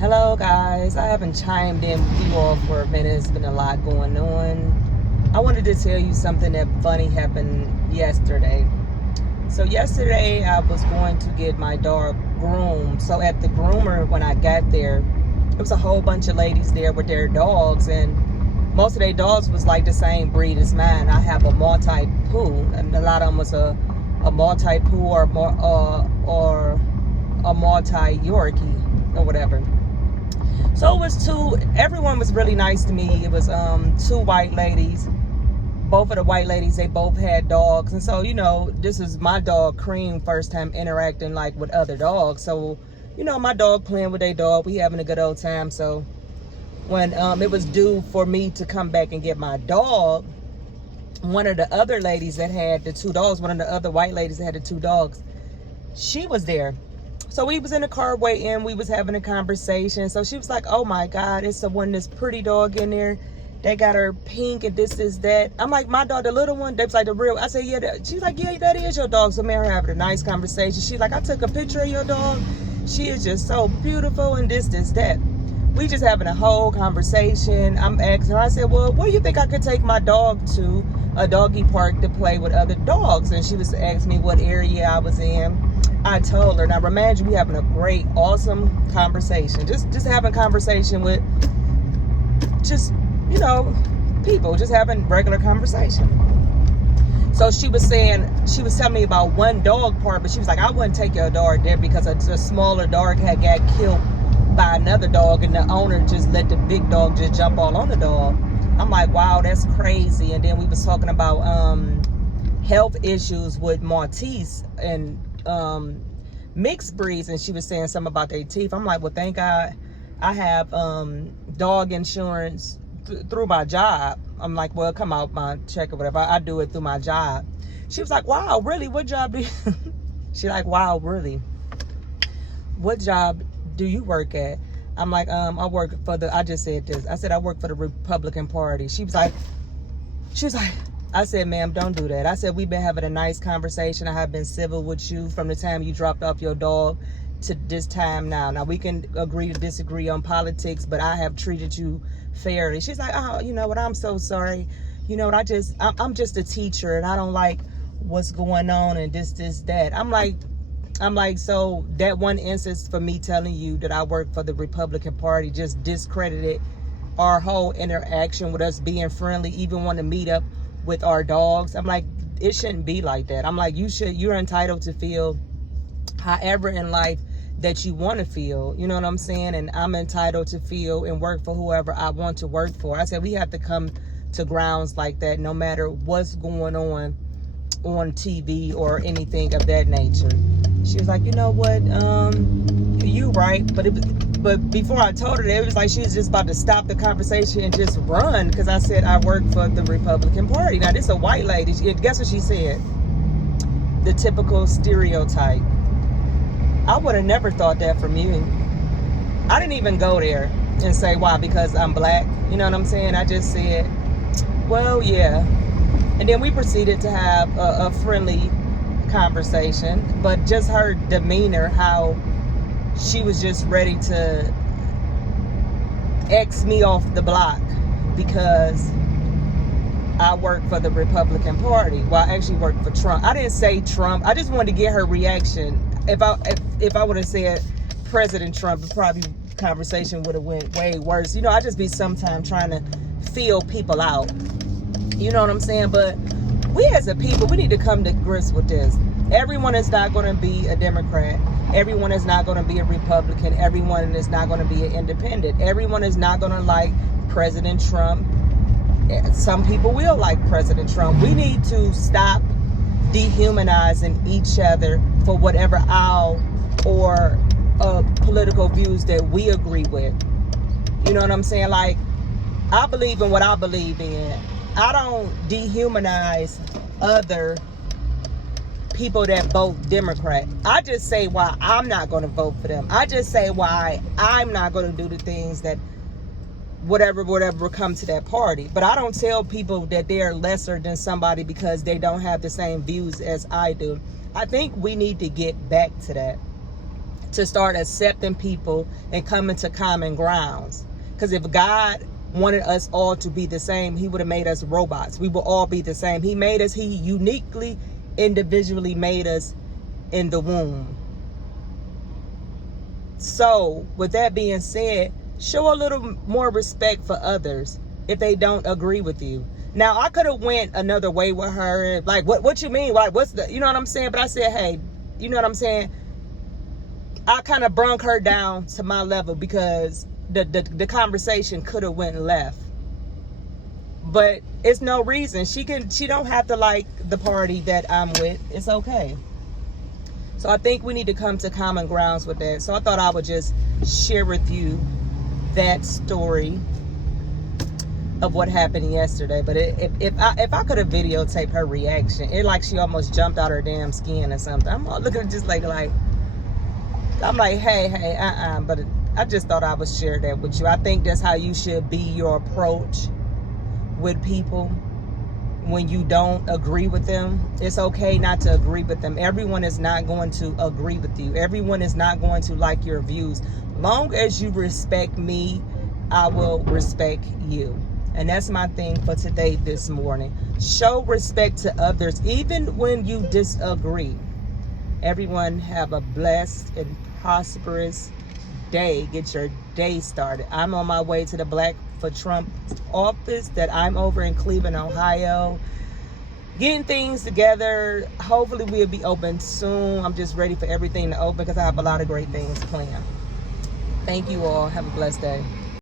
Hello guys, I haven't chimed in with you all for a minute. It's been a lot going on. I wanted to tell you something that funny happened yesterday. So yesterday I was going to get my dog groomed. So at the groomer, when I got there was a whole bunch of ladies there with their dogs, and most of their dogs was like the same breed as mine. I have a multi-poo, and a lot of them was a multi-poo or a multi-Yorkie or whatever. So it was everyone was really nice to me. It was two white ladies. Both of the white ladies, they both had dogs. And so, this is my dog Cream first time interacting like with other dogs. So, my dog playing with their dog. We having a good old time. So when it was due for me to come back and get my dog, one of the other ladies that had the two dogs, one of the other white ladies that had the two dogs, she was there. So we was in the car waiting. We was having a conversation. So she was like, "Oh my God, it's this pretty dog in there. They got her pink and this is that." I'm like, "My dog, the little one." They was like, "The real." I said, "Yeah." She's like, "Yeah, that is your dog." So me and her having a nice conversation. She's like, "I took a picture of your dog. She is just so beautiful and this, that." We just having a whole conversation. I'm asking her, I said, "Well, where do you think I could take my dog to a doggy park to play with other dogs?" And she was asking me what area I was in. I told her. Now, remind you, we having a great, awesome conversation. Just having conversation with people, just having regular conversation. So she was telling me about one dog park, but she was like, "I wouldn't take your dog there because a smaller dog had got killed by another dog, and the owner just let the big dog just jump all on the dog." I'm like, "Wow, that's crazy." And then we was talking about health issues with Maltese and mixed breeds, and she was saying something about their teeth. I'm like, "Well, thank God I have dog insurance through my job." I'm like, "Well, come out my check or whatever. I do it through my job." She was like, "Wow, really? What job do you?" She like, "Wow, really? What job do you work at?" I'm like, "I work for I just said this. I said I work for the Republican Party." She was like, I said, "Ma'am, don't do that." I said, "We've been having a nice conversation. I have been civil with you from the time you dropped off your dog to this time now. Now, we can agree to disagree on politics, but I have treated you fairly." She's like, "Oh, you know what? I'm so sorry. You know what? I'm just a teacher, and I don't like what's going on and this, that." I'm like, so that one instance for me telling you that I work for the Republican Party just discredited our whole interaction with us being friendly, even want to meet up with our dogs. I'm like, it shouldn't be like that. I'm like, you're entitled to feel however in life that you want to feel. You know what I'm saying? And I'm entitled to feel and work for whoever I want to work for. I said, we have to come to grounds like that no matter what's going on TV or anything of that nature. She was like, "You know what? You right." But before I told her that, it was like she was just about to stop the conversation and just run, because I said I work for the Republican Party. Now, this is a white lady. Guess what she said? The typical stereotype. I would have never thought that from you. I didn't even go there and say why, because I'm black. You know what I'm saying? I just said, "Well, yeah." And then we proceeded to have a friendly conversation, but just her demeanor, how she was just ready to X me off the block because I work for the Republican Party. Well, I actually work for Trump. I didn't say Trump. I just wanted to get her reaction. If I would have said President Trump, the probably conversation would have went way worse. I just be sometimes trying to feel people out. You know what I'm saying? But we as a people, we need to come to grips with this. Everyone is not going to be a Democrat. Everyone is not going to be a Republican. Everyone is not going to be an independent. Everyone is not going to like President Trump. Some people will like President Trump. We need to stop dehumanizing each other for whatever aisle or political views that we agree with. You know what I'm saying? Like, I believe in what I believe in. I don't dehumanize other people that vote Democrat. I just say why I'm not going to vote for them. I just say why I'm not going to do the things that whatever come to that party. But I don't tell people that they're lesser than somebody because they don't have the same views as I do. I think we need to get back to that. to start accepting people and coming to common grounds. Because if God wanted us all to be the same, he would have made us robots. We will all be the same. He made us, he uniquely, individually made us in the womb. So with that being said, show a little more respect for others if they don't agree with you. Now, I could have went another way with her. Like, what you mean? Like, what's the, you know what I'm saying? But I said, hey, you know what I'm saying? I kind of brung her down to my level because the conversation could have went left. But it's no reason. She don't have to like the party that I'm with. It's okay. So I think we need to come to common grounds with that. So I thought I would just share with you that story of what happened yesterday. But if I could have videotaped her reaction, it like she almost jumped out her damn skin or something. I'm all looking just like I'm like, hey, but I just thought I would share that with you. I think that's how you should be your approach with people when you don't agree with them. It's okay not to agree with them. Everyone is not going to agree with you. Everyone is not going to like your views. Long as you respect me, I will respect you. And that's my thing for today, this morning. Show respect to others, even when you disagree. Everyone have a blessed and prosperous day. Get your day started. I'm on my way to the Black for Trump office that I'm over in Cleveland, Ohio. Getting things together. Hopefully we'll be open soon. I'm just ready for everything to open because I have a lot of great things planned. Thank you all. Have a blessed day.